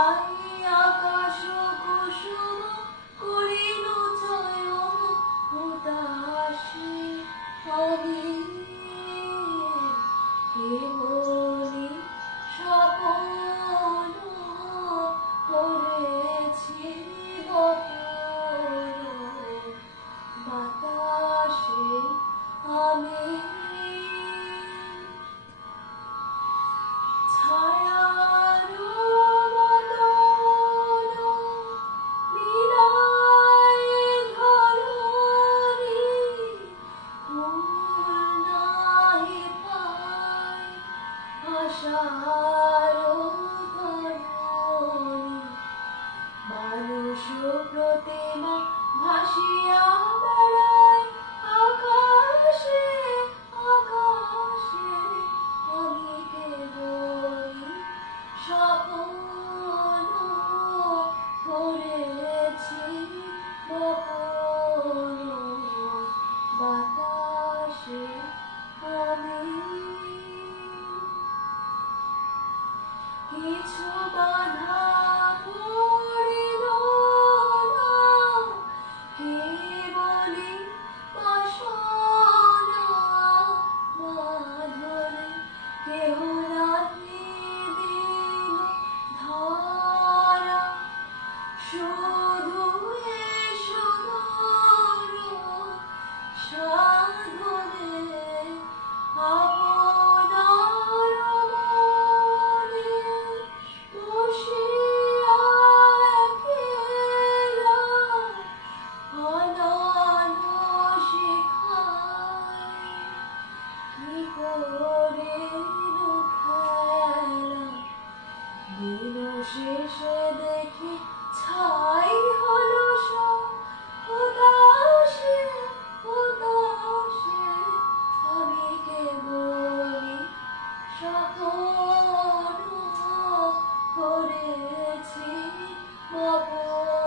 তাই আকাশ কুসুম করিল চয়ন উদাসী আমি কেবলি স্বপন করেছি বপন বাতাসে আমি ছায়ার বদন বিলায় ধরণী ফুল নাহি পাই আশার তরণী মানুষ প্রতিমা ভাসিয়া বেড়ায় আকাশে আকাশে আমি কেবলি স্বপন করেছি বপন বাতাসে আমি কিছু বাধা পড়িল না কেবলি বাসনা বাঁধনে কেহ নাহি দিল ধরা শুধু এসো ধরো সাধনে আপনার মনে বসিয়া একলা অনন্য শিখায় কি করিল খেলা দিন শেষে দেখি ছাই হলো সব উদাসে উদাসে আমি কেবলি স্বপন করেছি বপন